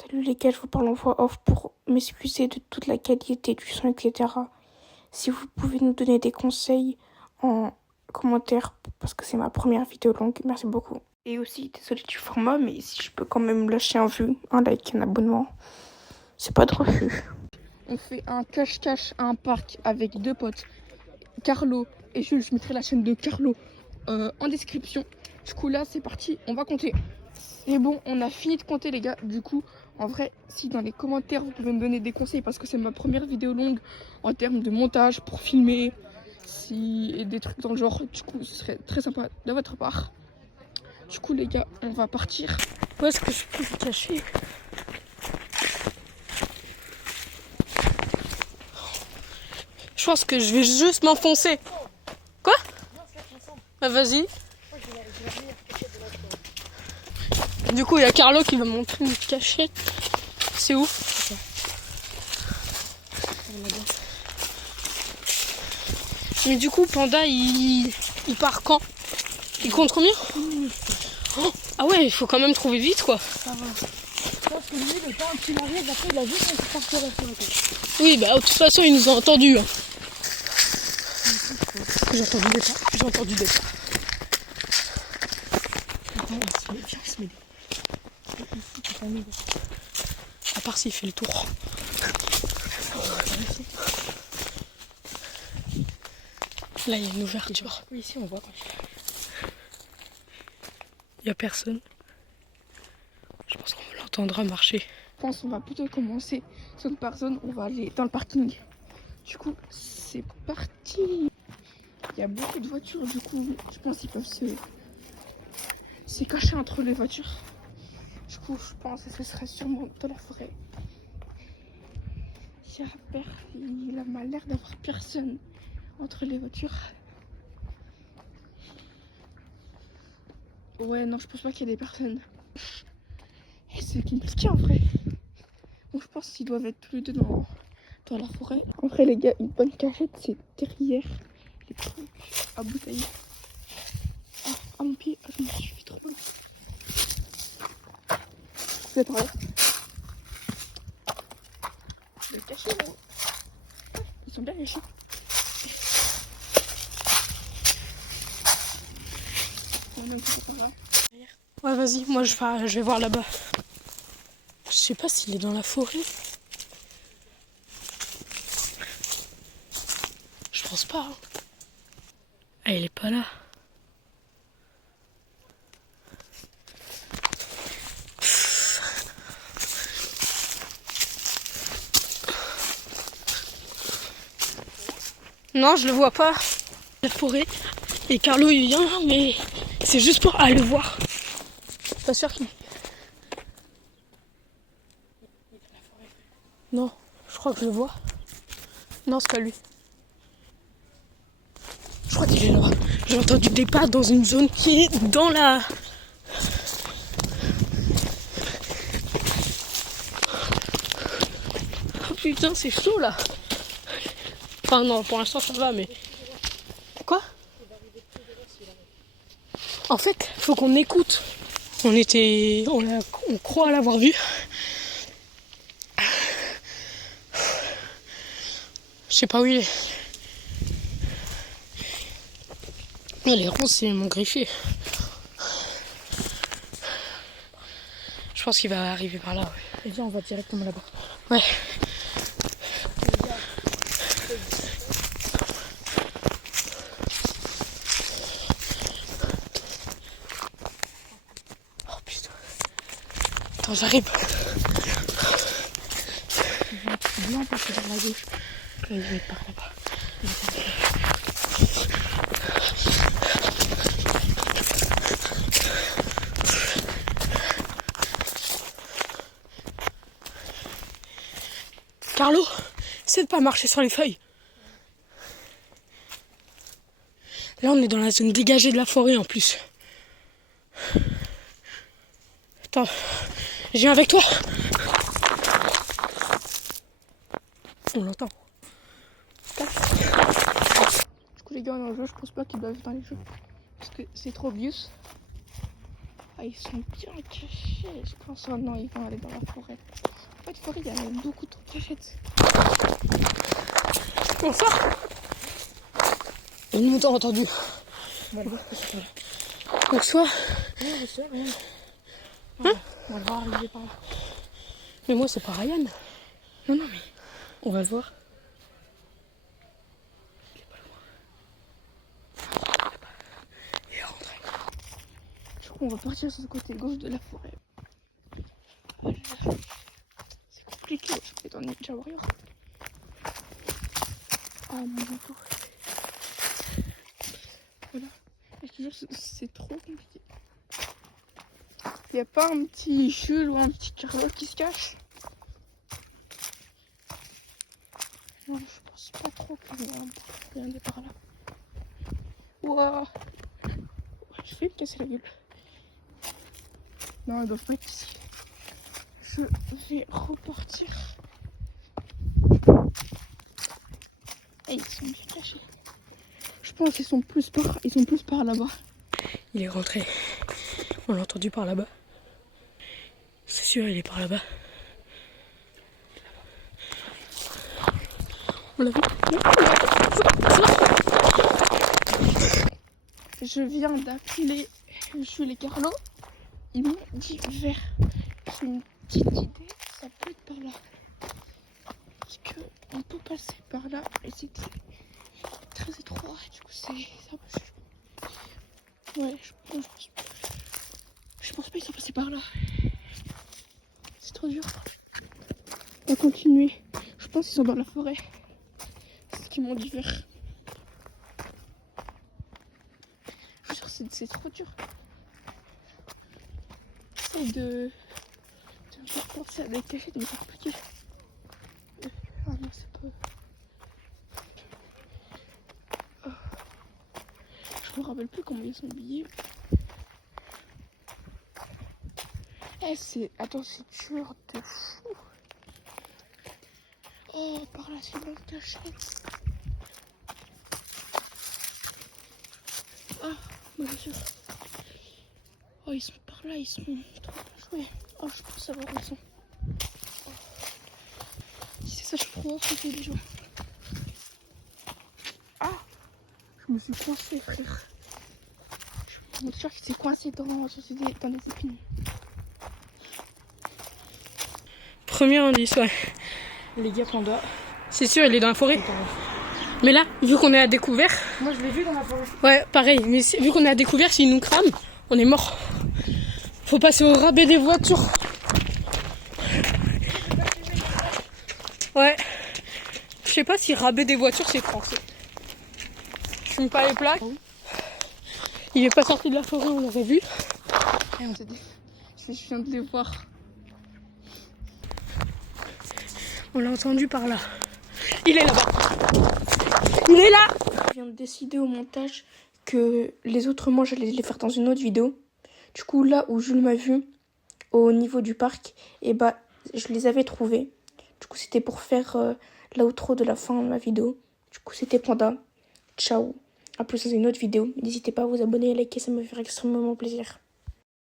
Salut les gars, je vous parle en voix off pour m'excuser de toute la qualité du son, etc. Si vous pouvez nous donner des conseils en commentaire, parce que c'est ma première vidéo longue, merci beaucoup. Et aussi, désolé du format, mais si je peux quand même lâcher un vue, un like, un abonnement, c'est pas de refus. On fait un cache-cache à un parc avec deux potes, Carlo et Jules. Je mettrai la chaîne de Carlo en description. Du coup là, c'est parti, on va compter. Et bon, on a fini de compter les gars. Du coup, en vrai, si dans les commentaires vous pouvez me donner des conseils, parce que c'est ma première vidéo longue en termes de montage pour filmer, et des trucs dans le genre, du coup ce serait très sympa de votre part. Du coup les gars, on va partir. Où est-ce que je peux me cacher? Je pense que je vais juste m'enfoncer. Quoi? Bah vas-y. Du coup il y a Carlo qui va me montrer une cachette. C'est où? Mais du coup Panda il part quand? Il compte combien? Oh, ah ouais, il faut quand même trouver vite quoi. Ça va. Je pense que lui, le temps qu'il arrive, après il a vu qu'on partirait sur le côté. Oui, bah de toute façon il nous a entendus. Hein. J'ai entendu des pas. J'ai entendu des pas. Attends, viens, il se met. À part s'il fait le tour. Là il y a une ouverture. Oui, ici on voit quand Il n'y a personne. Je pense qu'on l'entendra marcher. Je pense qu'on va plutôt commencer sans personne. On va aller dans le parking. Du coup, c'est parti. Il y a beaucoup de voitures. Du coup, je pense qu'ils peuvent se cacher entre les voitures. Du coup, je pense que ce serait sûrement dans la forêt. Il a mal l'air d'avoir personne entre les voitures. Ouais, non, je pense pas qu'il y ait des personnes. Et c'est compliqué en vrai. Bon, je pense qu'ils doivent être tous les deux dans la forêt. En vrai, les gars, une bonne cachette, c'est derrière les trucs à bouteilles. Ah, à mon pied, je me suis fait trop mal. Je vais par là. Je vais le cacher, là. Ils sont bien cachés. Ouais, vas-y, moi je vais voir là-bas. Je sais pas s'il est dans la forêt. Je pense pas. Hein. Ah, il est pas là. Non, je le vois pas. La forêt. Et Carlo il vient, mais c'est juste pour aller le voir. Pas sûr qu'il. Non, je crois que je le vois. Non, c'est pas lui. Je crois qu'il est là. J'ai entendu des pas dans une zone qui est dans la. Oh putain, c'est chaud là. Enfin non, pour l'instant ça va, mais. Quoi? En fait, faut qu'on écoute. On croit l'avoir vu. Je sais pas où il est. Mais les ronces, c'est mon greffier. Je pense qu'il va arriver par là. Ouais. Et viens, on va directement là-bas. Ouais. Oh putain. Attends, j'arrive. C'est bien parce que vers la gauche. Là, il va être par là-bas. Carlo, essaie de pas marcher sur les feuilles. Là, on est dans la zone dégagée de la forêt en plus. Attends, je viens avec toi. On l'entend. Du coup, les gars, on est en jeu. Je pense pas qu'ils doivent être dans les jeux. Parce que c'est trop obvious. Ah, ils sont bien cachés. Je pense, oh non, ils vont aller dans la forêt. En fait, forêt, il y a même beaucoup trop de cachettes. On sort. Ils nous ont entendu. Voilà. Donc soit... Oui, je sais, rien. Hein? On va le voir arriver par là. Mais moi, c'est pas Ryan. Non, non, mais... On va le voir. Il est pas loin. Il est rentré. Je crois qu'on va partir sur le côté gauche de la forêt. C'est compliqué, je fais dans Ninja Warrior. Ah, mon bateau. Voilà. Et je te jure, c'est trop compliqué. Y a pas un petit Jules ou un petit Carlo qui se cache? Non, je pense pas trop qu'il y a rien de par là. Ouah. Je vais me casser la gueule. Non, ils doivent pas être ici. Je vais repartir. Et ils sont bien cachés. Je pense qu'ils sont plus par là-bas. Il est rentré. On l'a entendu par là-bas. C'est sûr, il est par là-bas. On l'a vu? Je viens d'appeler Jules et Carlo. Ils m'ont dit vert. J'ai une petite idée, ça peut être par là. Parce qu'on peut passer par là et c'est très étroit. Du coup, c'est un peu chaud. Ouais, je pense pas qu'ils sont passés par là. C'est trop dur. On va continuer. Je pense qu'ils sont dans la forêt. C'est ce qu'ils m'ont dit vert. Je veux dire, c'est trop dur. J'essaie de me faire penser à des cachettes, mais c'est compliqué. Ah non, c'est pas... Oh. Je me rappelle plus comment ils sont habillés. Eh, c'est... Attends, c'est dur de fou. Oh, par là, c'est une bonne cachette. Ah, bien sûr. Oh, ils sont par là, ils sont trop bien joués. Oh, je pense savoir où ils sont. Oh. Si c'est ça, je pourrais affronter les gens. Ah, je me suis coincé, frère. Mon t-shirt s'est coincé dans les épines. Premier indice, ouais. Les gars panda. C'est sûr, il est dans la forêt. Mais là, vu qu'on est à découvert... Moi, je l'ai vu dans la forêt. Ouais, pareil. Mais vu qu'on est à découvert, s'il nous crame, on est mort. Faut passer au rabais des voitures. Ouais. Je sais pas si rabais des voitures, c'est français. Je fume pas les plaques. Il est pas sorti de la forêt, on l'aurait vu. Et on s'est dit... Je viens de les voir. On l'a entendu par là. Il est là-bas. Il est là. Je viens de décider au montage que les autres mois, j'allais les faire dans une autre vidéo. Du coup, là où Jules m'a vu, au niveau du parc, et bah, je les avais trouvés. Du coup, c'était pour faire l'outro de la fin de ma vidéo. Du coup, c'était Panda. Ciao. À plus dans une autre vidéo. N'hésitez pas à vous abonner et à liker, ça me ferait extrêmement plaisir.